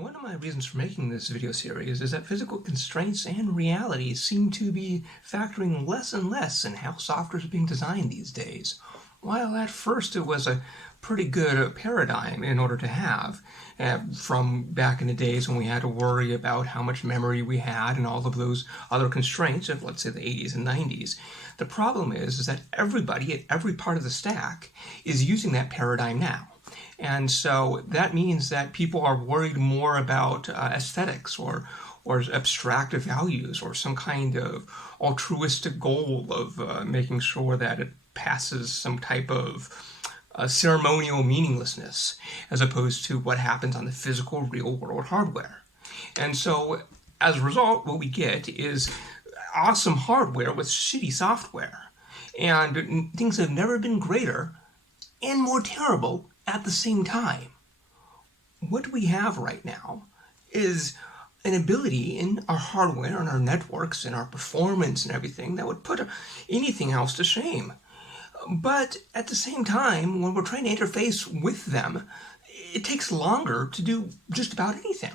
One of my reasons for making this video series is that physical constraints and reality seem to be factoring less and less in how software is being designed these days. While at first it was a pretty good paradigm in order to have, from back in the days when we had to worry about how much memory we had and all of those other constraints of, let's say, the 80s and 90s. The problem is that everybody at every part of the stack is using that paradigm now. And so that means that people are worried more about aesthetics or abstract values or some kind of altruistic goal of making sure that it passes some type of ceremonial meaninglessness as opposed to what happens on the physical real world hardware. And so as a result, what we get is awesome hardware with shitty software. And things have never been greater and more terrible at the same time. What we have right now is an ability in our hardware and our networks and our performance and everything that would put anything else to shame. But at the same time, when we're trying to interface with them, it takes longer to do just about anything.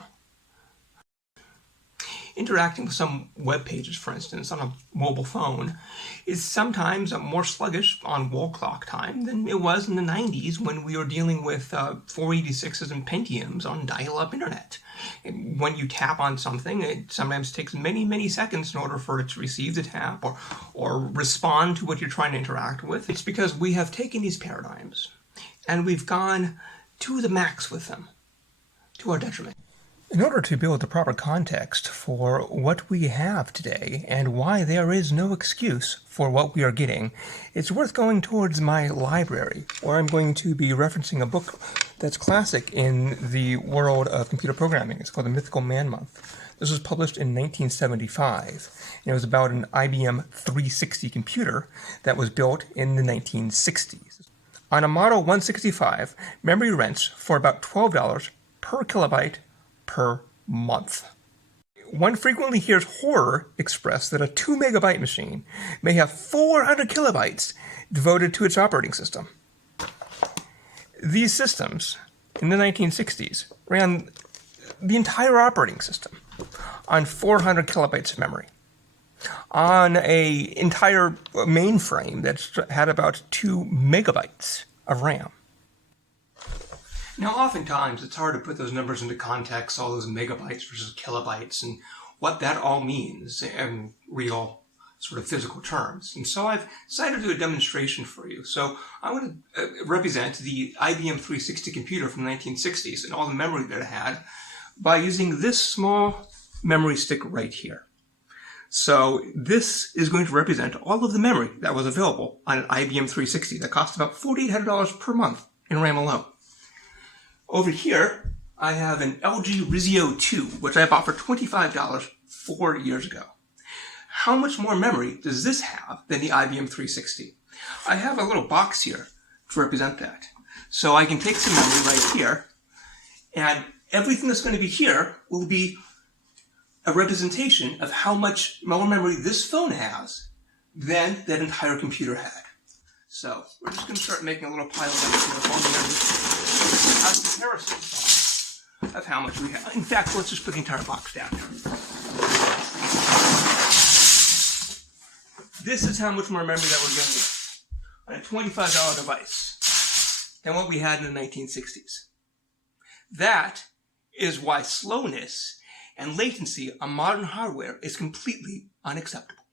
Interacting with some web pages, for instance, on a mobile phone is sometimes more sluggish on wall clock time than it was in the 90s when we were dealing with 486s and Pentiums on dial-up internet. And when you tap on something, it sometimes takes many, many seconds in order for it to receive the tap or respond to what you're trying to interact with. It's because we have taken these paradigms and we've gone to the max with them, to our detriment. In order to build the proper context for what we have today and why there is no excuse for what we are getting, it's worth going towards my library, where I'm going to be referencing a book that's classic in the world of computer programming. It's called The Mythical Man Month. This was published in 1975, and it was about an IBM 360 computer that was built in the 1960s. On a Model 165, memory rents for about $12 per kilobyte per month. One frequently hears horror expressed that a 2 megabyte machine may have 400 kilobytes devoted to its operating system. These systems in the 1960s ran the entire operating system on 400 kilobytes of memory, on an entire mainframe that had about 2 megabytes of RAM. Now, oftentimes, it's hard to put those numbers into context, all those megabytes versus kilobytes, and what that all means in real sort of physical terms. And so I've decided to do a demonstration for you. So I want to represent the IBM 360 computer from the 1960s and all the memory that it had by using this small memory stick right here. So this is going to represent all of the memory that was available on an IBM 360 that cost about $4,800 per month in RAM alone. Over here, I have an LG Rizio 2, which I bought for $25 4 years ago. How much more memory does this have than the IBM 360? I have a little box here to represent that. So I can take some memory right here, and everything that's going to be here will be a representation of how much more memory this phone has than that entire computer had. So we're just going to start making a little pile of memory as a comparison of how much we have. In fact, let's just put the entire box down here. This is how much more memory that we're getting on a $25 device than what we had in the 1960s. That is why slowness and latency on modern hardware is completely unacceptable.